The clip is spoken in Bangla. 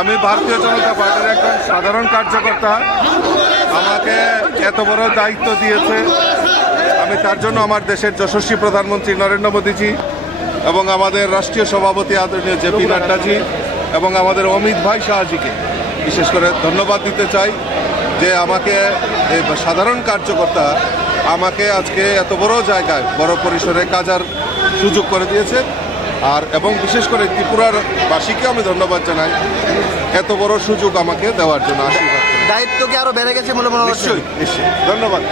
আমি ভারতীয় জনতা পার্টির একজন সাধারণ কার্যকর্তা। আমাকে এত বড় দায়িত্ব দিয়েছে, আমি তার জন্য আমার দেশের যশস্বী প্রধানমন্ত্রী নরেন্দ্র মোদীজি এবং আমাদের রাষ্ট্রীয় সভাপতি আদরণীয় জেপি নাড্ডাজি এবং আমাদের অমিত ভাই শাহজিকে বিশেষ করে ধন্যবাদ দিতে চাই যে আমাকে এই সাধারণ কার্যকর্তা আমাকে আজকে এত বড় জায়গায় বড় পরিসরে কাজার সুযোগ করে দিয়েছে। আর এবং বিশেষ করে ত্রিপুরার বাসীকে আমি ধন্যবাদ জানাই এত বড় সুযোগ আমাকে দেওয়ার জন্য। আশীর্বাদ, দায়িত্ব কি আরো বেড়ে গেছে বলে মনে হচ্ছে? নিশ্চয়ই নিশ্চয়ই, ধন্যবাদ।